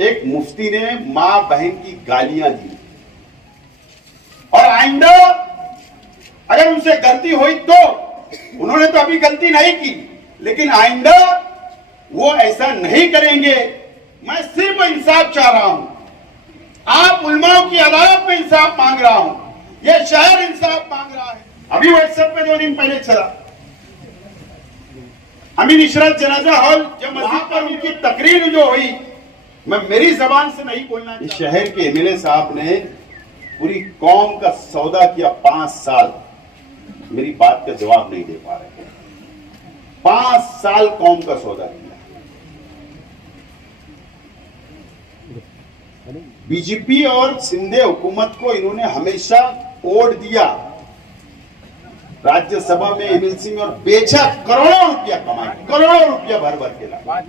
एक मुफ्ती ने मां बहन की गालियां दी और आइंदा अगर उनसे गलती हुई तो, उन्होंने तो अभी गलती नहीं की, लेकिन आइंदा वो ऐसा नहीं करेंगे। मैं सिर्फ इंसाफ चाह रहा हूं, आप उलमाओं की अदालत में इंसाफ मांग रहा हूं, यह शहर इंसाफ मांग रहा है। अभी व्हाट्सएप पे 2 दिन पहले चला अमीन इशरत जनाजा हॉल, जब वहां पर उनकी तकरीर जो हुई, मैं मेरी जबान से नहीं बोलना। इस शहर के एमएलए साहब ने पूरी कौम का सौदा किया 5 साल, मेरी बात का जवाब नहीं दे पा रहे। 5 साल कौम का सौदा किया। बीजेपी और सिंधे हुकूमत को इन्होंने हमेशा वोट दिया, राज्यसभा में एमएलसी में, और बेचा, करोड़ों रुपया कमाए, करोड़ों रुपया भर भर के ला,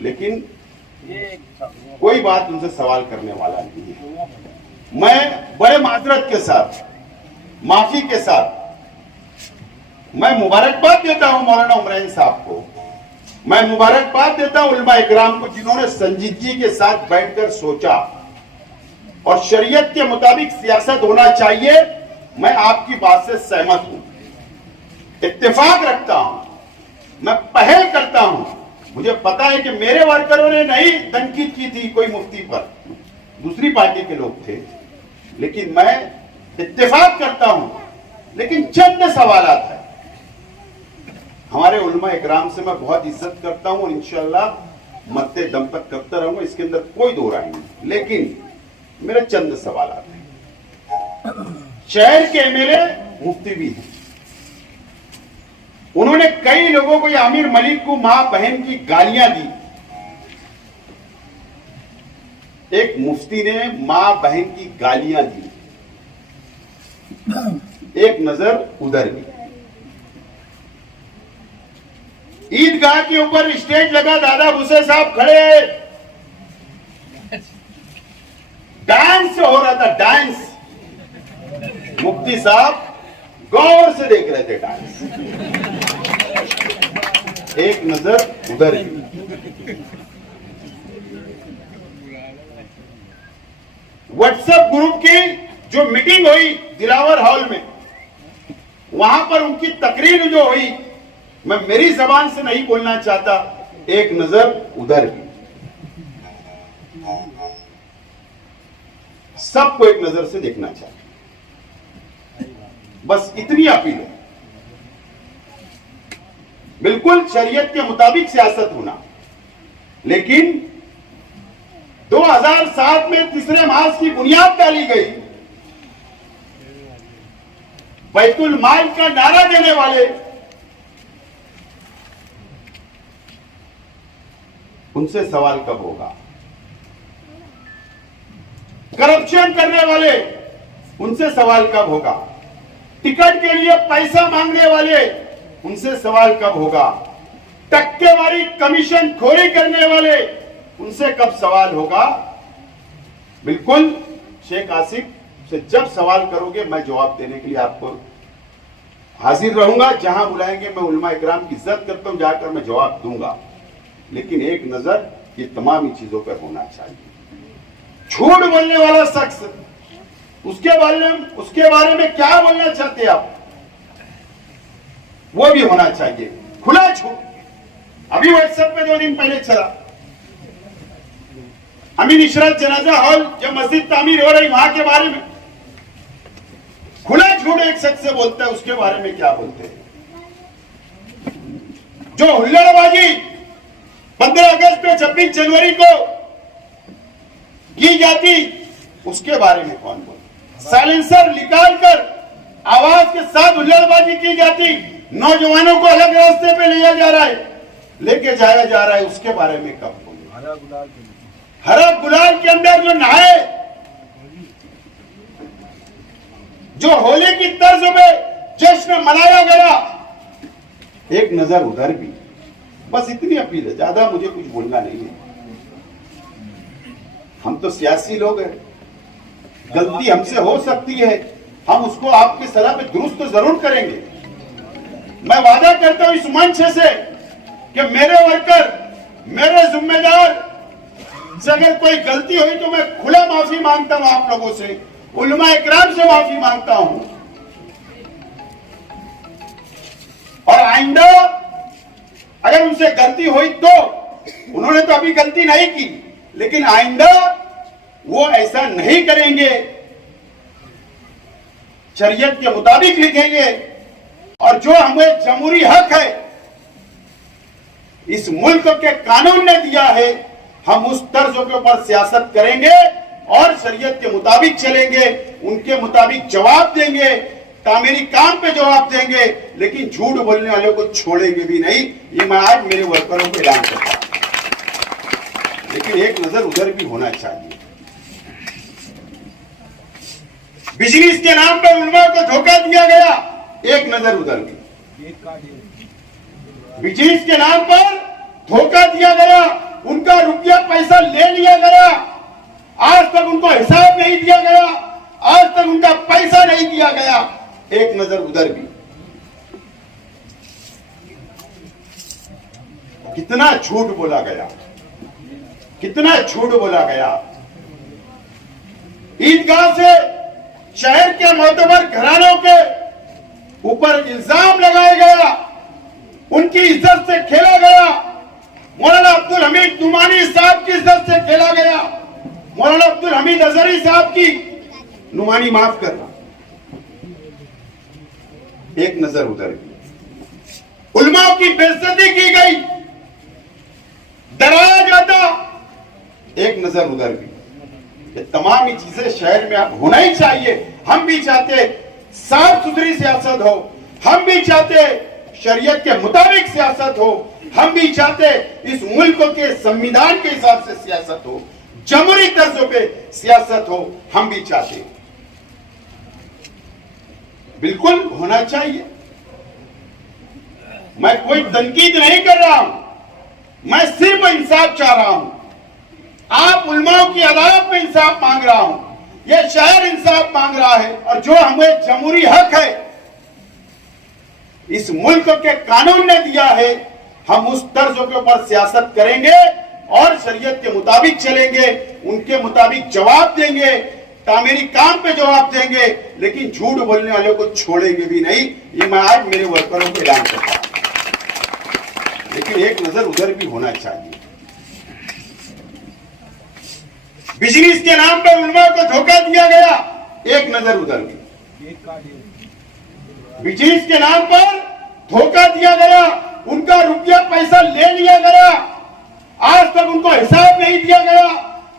लेकिन कोई बात उनसे सवाल करने वाला नहीं है। मैं बड़े माजरत के साथ, माफी के साथ मैं मुबारकबाद देता हूं मौलाना उमरान साहब को, मैं मुबारकबाद देता हूं उलमा इकराम को, जिन्होंने संजीदगी के साथ बैठकर सोचा और शरीयत के मुताबिक सियासत होना चाहिए। मैं आपकी बात से सहमत हूं, इत्तेफाक रखता हूं, मैं पहल करता हूं। मुझे पता है कि मेरे वर्करों ने नहीं तनकीद की थी कोई मुफ्ती पर, दूसरी पार्टी के लोग थे, लेकिन मैं इत्तेफाक करता हूं। लेकिन चंद सवालात है, हमारे उलमा इकराम से मैं बहुत इज्जत करता हूं और इंशाअल्लाह मरते दम तक करता रहूंगा, इसके अंदर कोई दो राय नहीं, लेकिन मेरे चंद सवालात हैं। शहर के एमएलए मुफ्ती भी हैं, उन्होंने कई लोगों को, या आमिर मलिक को मां बहन की गालियां दी। एक मुफ्ती ने मां बहन की गालियां दी, एक नजर उधर भी। ईदगाह के ऊपर स्टेज लगा, दादा भूसे साहब खड़े, डांस हो रहा था, डांस। मुफ्ती साहब गौर से देख रहे थे डांस, एक नजर उधर भी। व्हाट्सएप ग्रुप की जो मीटिंग हुई दिलावर हॉल में, वहां पर उनकी तकरीर जो हुई, मैं मेरी जबान से नहीं बोलना चाहता, एक नजर उधर भी। सबको एक नजर से देखना चाहिए, बस इतनी अपील है। बिल्कुल शरीयत के मुताबिक सियासत होना, लेकिन 2007 में तीसरे मास की बुनियाद डाली गई, बैतुल माल का नारा देने वाले, उनसे सवाल कब होगा? करप्शन करने वाले, उनसे सवाल कब होगा? टिकट के लिए पैसा मांगने वाले, उनसे सवाल कब होगा? टक्केवारी कमीशन खोरी करने वाले, उनसे कब सवाल होगा? बिल्कुल शेख आसिफ से जब सवाल करोगे, मैं जवाब देने के लिए आपको हाजिर रहूंगा। जहां बुलाएंगे, मैं उलमा इकराम की इज्जत करता हूं, जाकर मैं जवाब दूंगा, लेकिन एक नजर ये तमाम ही चीजों पर होना चाहिए। झूठ बोलने वाला शख्स, उसके बारे में क्या बोलना चाहते आप, वो भी होना चाहिए। खुला झूठ अभी व्हाट्सएप पे 2 दिन पहले चला अमीन इशरत जनाजा हॉल, जब मस्जिद तामीर हो रही, वहां के बारे में खुला झूठ एक शख्स से बोलता है, उसके बारे में क्या बोलते हैं? जो हुल्लड़बाजी 15 अगस्त पे 26 जनवरी को की जाती, उसके बारे में कौन बोलता? साइलेंसर निकालकर आवाज के साथ हुल्लड़बाजी की जाती, नौजवानों को अलग रास्ते पे लिया जा रहा है, लेके जाया जा रहा है, उसके बारे में कब बोले? हरा गुलाल के अंदर जो नहाए, जो होली की तर्ज में जश्न मनाया गया, एक नजर उधर भी। बस इतनी अपील है, ज्यादा मुझे कुछ बोलना नहीं है। हम तो सियासी लोग हैं, गलती हमसे हो सकती है, हम उसको आपकी सलाह पे दुरुस्त जरूर करेंगे। मैं वादा करता हूं इस मंच से कि मेरे वर्कर, मेरे जिम्मेदार से अगर कोई गलती हुई तो मैं खुला माफी मांगता हूं आप लोगों से, उलमा इकराम से माफी मांगता हूं। और आइंदा अगर उनसे गलती हुई तो, उन्होंने तो अभी गलती नहीं की, लेकिन आइंदा वो ऐसा नहीं करेंगे, शरीयत के मुताबिक लिखेंगे और जो हमें जमहूरी हक है इस मुल्क के कानून ने दिया है, हम उस तर्ज के ऊपर सियासत करेंगे और शरीयत के मुताबिक चलेंगे, उनके मुताबिक जवाब देंगे, तामीरी काम पे जवाब देंगे, लेकिन झूठ बोलने वालों को छोड़ेंगे भी नहीं। ये मैं आज मेरे वर्करों को ऐलान करता हूं। लेकिन एक नजर उधर भी होना चाहिए। बिजनेस के नाम पर उलमा को धोखा दिया गया, एक नजर उधर भी। बिजनेस के नाम पर धोखा दिया गया, उनका रुपया पैसा ले लिया गया, आज तक उनको हिसाब नहीं दिया गया, आज तक उनका पैसा नहीं दिया गया, एक नजर उधर भी। कितना झूठ बोला गया, कितना झूठ बोला गया। ईदगाह से शहर के मोतबर घरानों के ऊपर इल्जाम लगाया गया, उनकी इज्जत से खेला गया। मौलाना अब्दुल हमीद नुमानी साहब की इज्जत से खेला गया, मौलाना अब्दुल हमीद अजहरी साहब की, नुमानी माफ करना, एक नजर उधर भी। उलमाओं की बेइज्जती की गई, डराया जाता, एक नजर उधर भी। ये तमाम ही चीजें शहर में अब होना ही चाहिए। हम भी चाहते साफ सुथरी सियासत हो, हम भी चाहते शरीयत के मुताबिक सियासत हो, हम भी चाहते इस मुल्क के संविधान के हिसाब से सियासत हो, जमहूरी तर्ज पे सियासत हो, हम भी चाहते। बिल्कुल होना चाहिए। मैं कोई तनकीद नहीं कर रहा हूं, मैं सिर्फ इंसाफ चाह रहा हूं। आप उलमाओं की अदालत में इंसाफ मांग रहा हूं, यह शहर इंसाफ मांग रहा है, और जो हमें जमहूरी हक है इस मुल्क के कानून ने दिया है, हम उस तर्ज के ऊपर सियासत करेंगे और शरीयत के मुताबिक चलेंगे, उनके मुताबिक जवाब देंगे, तामीरी काम पे जवाब देंगे, लेकिन झूठ बोलने वालों को छोड़ेंगे भी नहीं। ये मैं आज मेरे वर्करों को ऐलान करता हूं। लेकिन एक नजर उधर भी होना चाहिए। बिजनेस के नाम पर उलमा को धोखा दिया गया, एक नजर उधर भी। बिजनेस के नाम पर धोखा दिया गया, उनका रुपया पैसा ले लिया गया, आज तक उनको हिसाब नहीं दिया गया,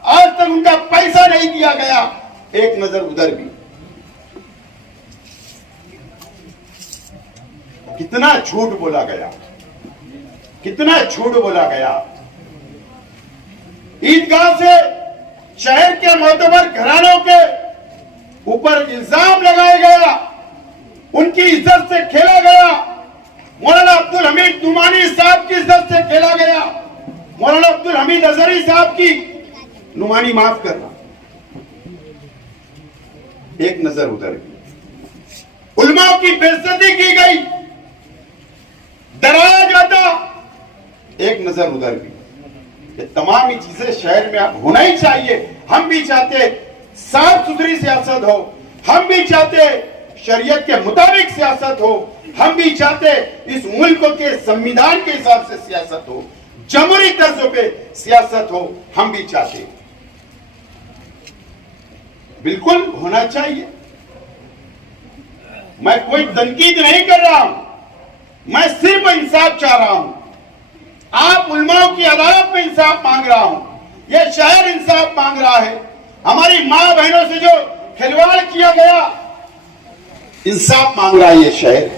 आज तक उनका पैसा नहीं दिया गया, एक नजर उधर भी। कितना झूठ बोला गया, कितना झूठ बोला गया। ईदगाह से शहर के मोतबर घरानों के ऊपर इल्जाम लगाया गया, उनकी इज्जत से खेला गया। मौलाना अब्दुल हमीद नुमानी साहब की इज्जत से खेला गया, मौलाना अब्दुल हमीद अजहरी साहब की, नुमानी माफ करना, एक नजर उधर भी। उलमाओं की बेइज्जती की गई, डराया जाता, एक नजर उधर भी। ये तमाम ही चीजें शहर में अब होना ही चाहिए। हम भी चाहते साफ सुथरी सियासत हो, हम भी चाहते शरीयत के मुताबिक सियासत हो, हम भी चाहते इस मुल्क के संविधान के हिसाब से सियासत हो, जमहूरी तर्ज पे सियासत हो, हम भी चाहते। बिल्कुल होना चाहिए। मैं कोई तनकीद नहीं कर रहा हूं, मैं सिर्फ इंसाफ चाह रहा हूं। आप उलमाओं की अदालत में इंसाफ मांग रहा हूं, यह शहर इंसाफ मांग रहा है। हमारी मां बहनों से जो खिलवाड़ किया गया, इंसाफ मांग रहा है ये शहर।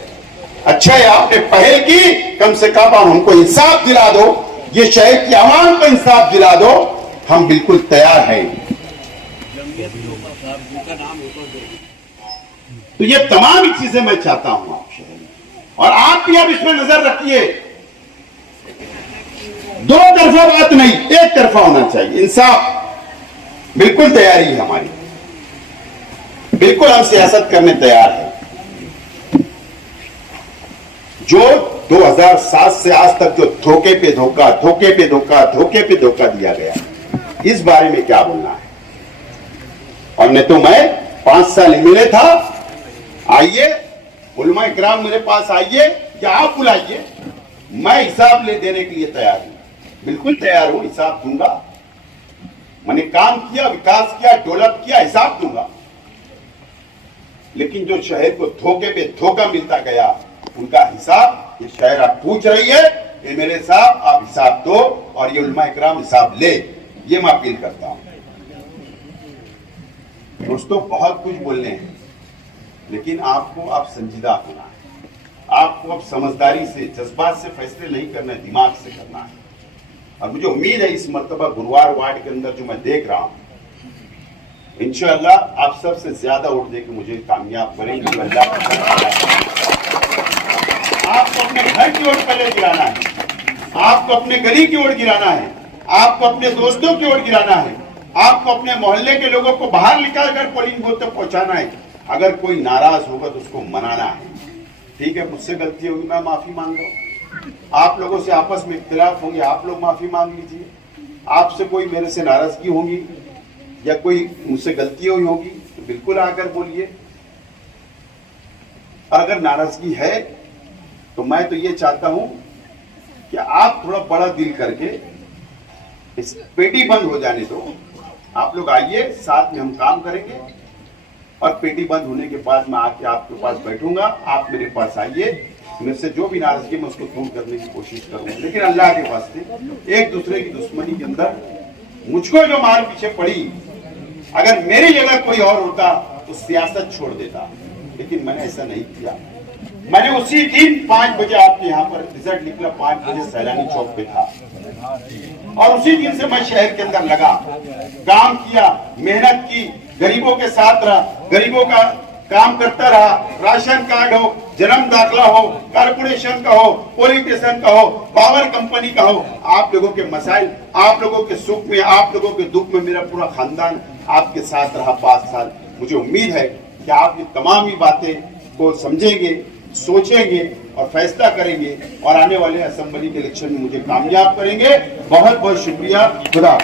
अच्छा है आपने पहल की, कम से कम आप हमको इंसाफ दिला दो, ये शहर की आवाम को इंसाफ दिला दो, हम बिल्कुल तैयार हैं। तो ये तमाम चीजें मैं चाहता हूं आप शहर में, और आप भी अब इसमें नजर रखिए। दो तरफा बात नहीं, एक तरफा होना चाहिए इंसाफ। बिल्कुल तैयारी है हमारी, बिल्कुल हम सियासत करने तैयार हैं। जो 2007 से आज तक जो धोखे पे धोखा, धोखे पे धोखा, धोखे पे धोखा दिया गया, इस बारे में क्या बोलना है। और नहीं तो मैं 5 साल एमएलए था, आइए उलमा इकराम मेरे पास आइए या आप बुलाइए, मैं हिसाब ले देने के लिए तैयार हूं, बिल्कुल तैयार हूं, हिसाब दूंगा। मैंने काम किया, विकास किया, डेवलप किया, हिसाब दूंगा। लेकिन जो शहर को धोखे पे धोखा मिलता गया, उनका हिसाब ये शहर आप पूछ रही है, एमएलए साहब आप हिसाब दो और ये उलमा इकराम हिसाब ले, ये मैं अपील करता हूं। दोस्तों बहुत कुछ बोलने हैं, लेकिन आपको आप संजीदा होना है, आपको अब समझदारी से, जज्बात से फैसले नहीं करना है, दिमाग से करना है। और मुझे उम्मीद है इस मर्तबा गुरुवार वार्ड के अंदर जो मैं देख रहा हूं, इंशाअल्लाह आप सबसे ज्यादा वोट देकर मुझे कामयाब करेंगे। अल्लाह आपको अपने घर की ओर पहले गिराना है, आपको अपने गली की ओर गिराना है, आपको अपने दोस्तों की ओर गिराना है, आपको अपने मोहल्ले के लोगों को बाहर निकालकर पोलिंग बूथ तक पहुंचाना है। अगर कोई नाराज होगा तो उसको मनाना है। ठीक है, मुझसे गलती होगी, मैं माफी मांग रहा हूं। आप लोगों से आपस में इख्तिलाफ होंगे, आप लोग माफी मांग लीजिए। आपसे कोई मेरे से नाराजगी होगी या कोई मुझसे गलती हुई होगी तो बिल्कुल आकर बोलिए। अगर नाराजगी है तो मैं तो ये चाहता हूं कि आप थोड़ा बड़ा दिल करके इस पेटी बंद हो जाने दो। आप लोग आइए, साथ में हम काम करेंगे और पेटी बंद होने के बाद मैं आके आपके पास बैठूंगा, आप मेरे पास आइए, मेरे से जो भी नाराजगी मैं उसको दूर करने की कोशिश करूंगा। लेकिन अल्लाह के वास्ते एक दूसरे की दुश्मनी के अंदर मुझको जो मार पीछे पड़ी, अगर मेरी जगह कोई और होता तो सियासत छोड़ देता, लेकिन मैंने ऐसा नहीं किया। मैंने उसी दिन 5 बजे आपके यहाँ पर रिजल्ट निकला, 5 बजे सैलानी चौक पे था और उसी दिन से मैं शहर के अंदर लगा, काम किया, मेहनत की, गरीबों के साथ रहा, गरीबों का काम करता रहा। राशन कार्ड हो, जन्म दाखला हो, कारपोरेशन का हो, पुलिस स्टेशन का हो, पावर कंपनी का हो, आप लोगों के मसाइल, आप लोगों के सुख में, आप लोगों के दुख में मेरा पूरा खानदान आपके साथ रहा 5 साल। मुझे उम्मीद है कि आप ये तमाम ही बातें को समझेंगे, सोचेंगे और फैसला करेंगे और आने वाले असेंबली के इलेक्शन में मुझे कामयाब करेंगे। बहुत बहुत शुक्रिया। खुदा।